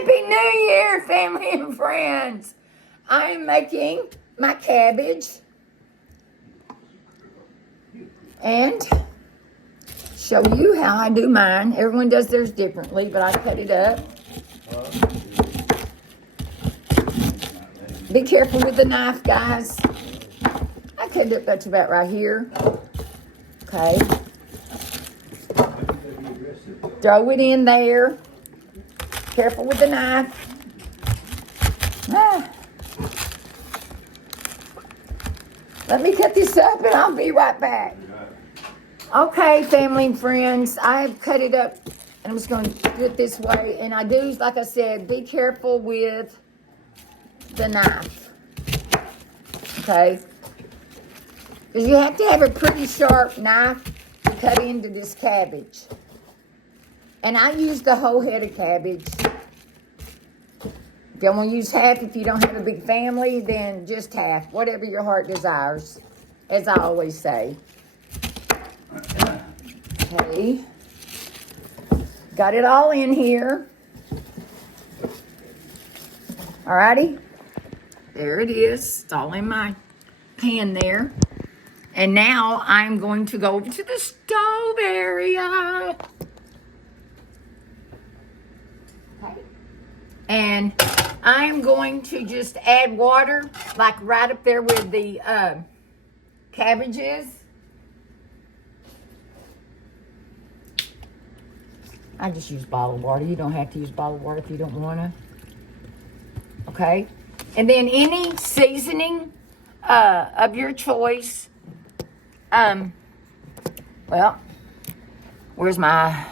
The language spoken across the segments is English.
Happy New Year, family and friends. I'm making my cabbage and show you how I do mine. Everyone does theirs differently, but I cut it up. Be careful with the knife, guys. I cut it up to about right here. Okay. Throw it in there. Careful with the knife. Let me cut this up and I'll be right back. Okay, family and friends, I have cut it up and I'm just going to do it this way. And I do, like I said, be careful with the knife. Okay? Because you have to have a pretty sharp knife to cut into this cabbage. And I use the whole head of cabbage. If you want to use half, if you don't have a big family, then just half. Whatever your heart desires, as I always say. Okay. Got it all in here. Alrighty. There it is. It's all in my pan there. And now I'm going to go over to the stove area. Okay. And I'm going to just add water, like right up there with the cabbages. I just use bottled water. You don't have to use bottled water if you don't want to. Okay. And then any seasoning of your choice. Well, where's my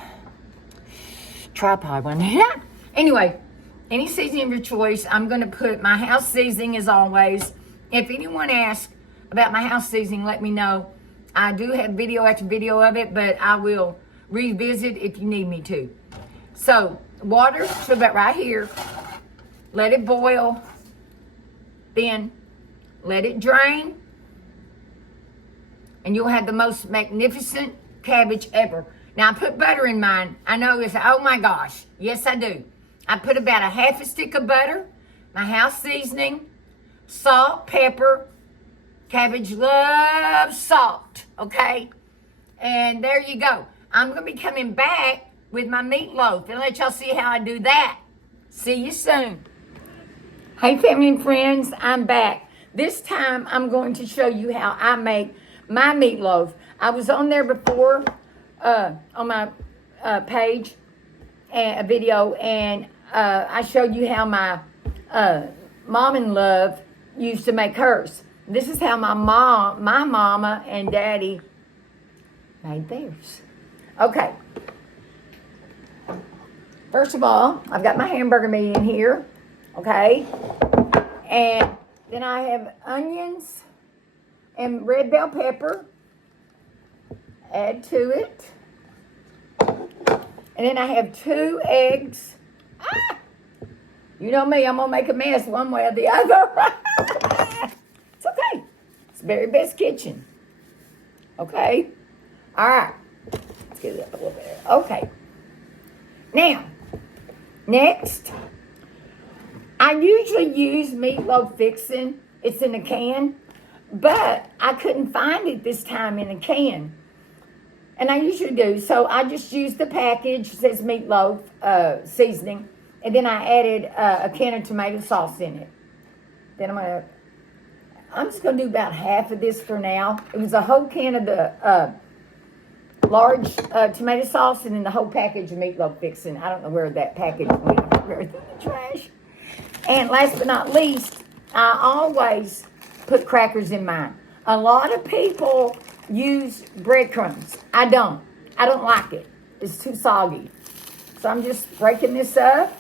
tripod one? Anyway, any seasoning of your choice. I'm going to put my house seasoning as always. If anyone asks about my house seasoning, let me know. I do have video after video of it, but I will revisit if you need me to. So, water, so about right here. Let it boil. Then, let it drain. And you'll have the most magnificent cabbage ever. Now, I put butter in mine. I know it's, oh my gosh. Yes, I do. I put about a half a stick of butter, my house seasoning, salt, pepper. Cabbage loves salt, okay? And there you go. I'm going to be coming back with my meatloaf and let y'all see how I do that. See you soon. Hey, family and friends, I'm back. This time, I'm going to show you how I make my meatloaf. I was on there before on my page, and a video, and I showed you how my mom in love used to make hers. This is how my mama and daddy made theirs. Okay. First of all, I've got my hamburger meat in here. Okay. And then I have onions and red bell pepper. Add to it. And then I have 2 eggs. You know me, I'm going to make a mess one way or the other. It's okay. It's Very Best Kitchen. Okay? All right. Let's get it up a little bit. Okay. Now, next, I usually use meatloaf fixin'. It's in a can. But I couldn't find it this time in a can. And I usually do. So I just used the package. It says meatloaf seasoning. And then I added a can of tomato sauce in it. Then I'm just going to do about half of this for now. It was a whole can of the large tomato sauce and then the whole package of meatloaf fixin'. I don't know where that package went. I threw it in the trash. And last but not least, I always put crackers in mine. A lot of people use breadcrumbs. I don't. I don't like it. It's too soggy. So I'm just breaking this up.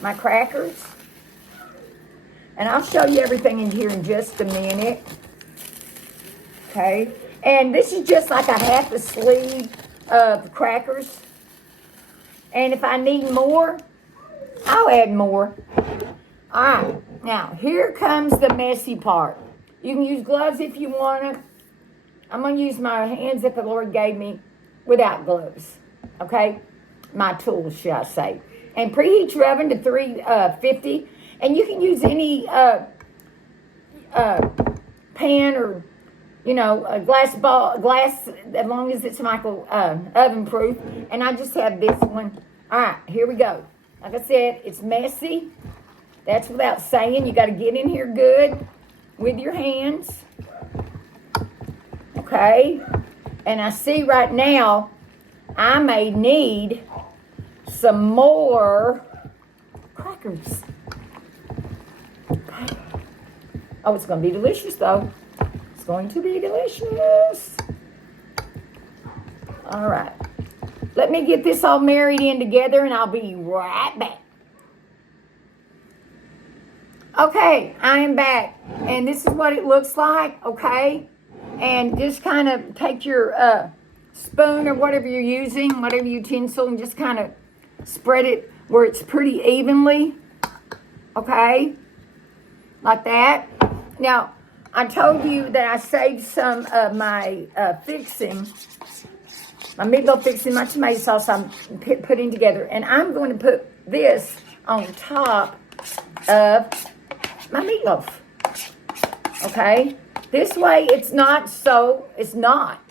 My crackers. And I'll show you everything in here in just a minute. Okay. And this is just like a half a sleeve of crackers. And if I need more, I'll add more. All right. Now, here comes the messy part. You can use gloves if you want to. I'm going to use my hands that the Lord gave me without gloves. Okay? my tools, shall I say. And preheat your oven to 350. And you can use any pan or, a glass, as long as it's oven proof. And I just have this one. All right, here we go. Like I said, it's messy. That's without saying. You got to get in here good with your hands. Okay. And I see right now I may need some more crackers. Okay. Oh, it's going to be delicious, though. It's going to be delicious. All right. Let me get this all married in together, and I'll be right back. Okay, I am back, and this is what it looks like, okay? And just kind of take your spoon or whatever you're using, whatever utensil, and just kind of spread it where it's pretty evenly, okay? Like that. Now, I told you that I saved some of my fixing, my meatloaf fixing, my tomato sauce I'm putting together. And I'm going to put this on top of my meatloaf. Okay? This way it's not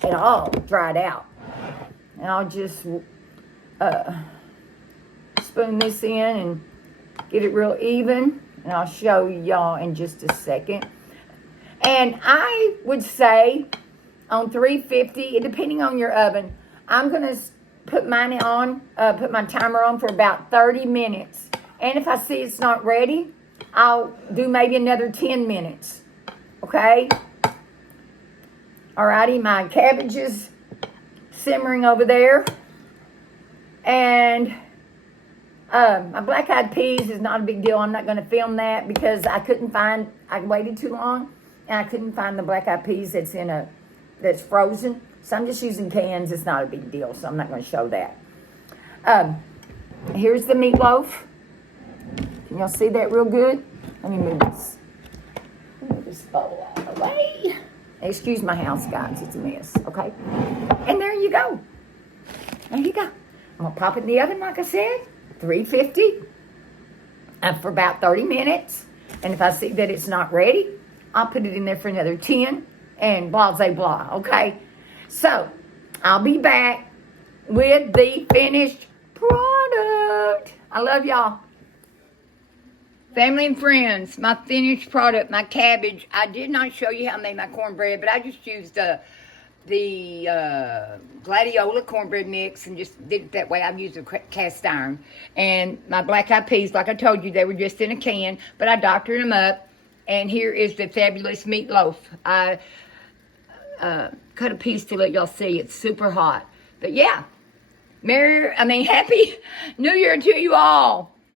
at all dried out. And I'll just spoon this in and get it real even. And I'll show y'all in just a second. And I would say on 350, depending on your oven, I'm going to put mine on, put my timer on for about 30 minutes. And if I see it's not ready, I'll do maybe another 10 minutes. Okay? Alrighty, my cabbage is simmering over there. And my black-eyed peas is not a big deal. I'm not going to film that because I waited too long. And I couldn't find the black-eyed peas that's frozen. So I'm just using cans. It's not a big deal, so I'm not going to show that. Here's the meatloaf. Can y'all see that real good? Let me move this bowl out of the way. Excuse my house, guys. It's a mess, okay? And there you go. There you go. I'm going to pop it in the oven, like I said, 350 for about 30 minutes. And if I see that it's not ready, I'll put it in there for another 10 and blah, blah, blah, okay? So, I'll be back with the finished product. I love y'all. Family and friends, my finished product, my cabbage. I did not show you how I made my cornbread, but I just used the Gladiola cornbread mix and just did it that way. I've used a cast iron. And my black-eyed peas, like I told you, they were just in a can, but I doctored them up. And here is the fabulous meatloaf. I cut a piece to let y'all see. It's super hot. But yeah, Happy New Year to you all.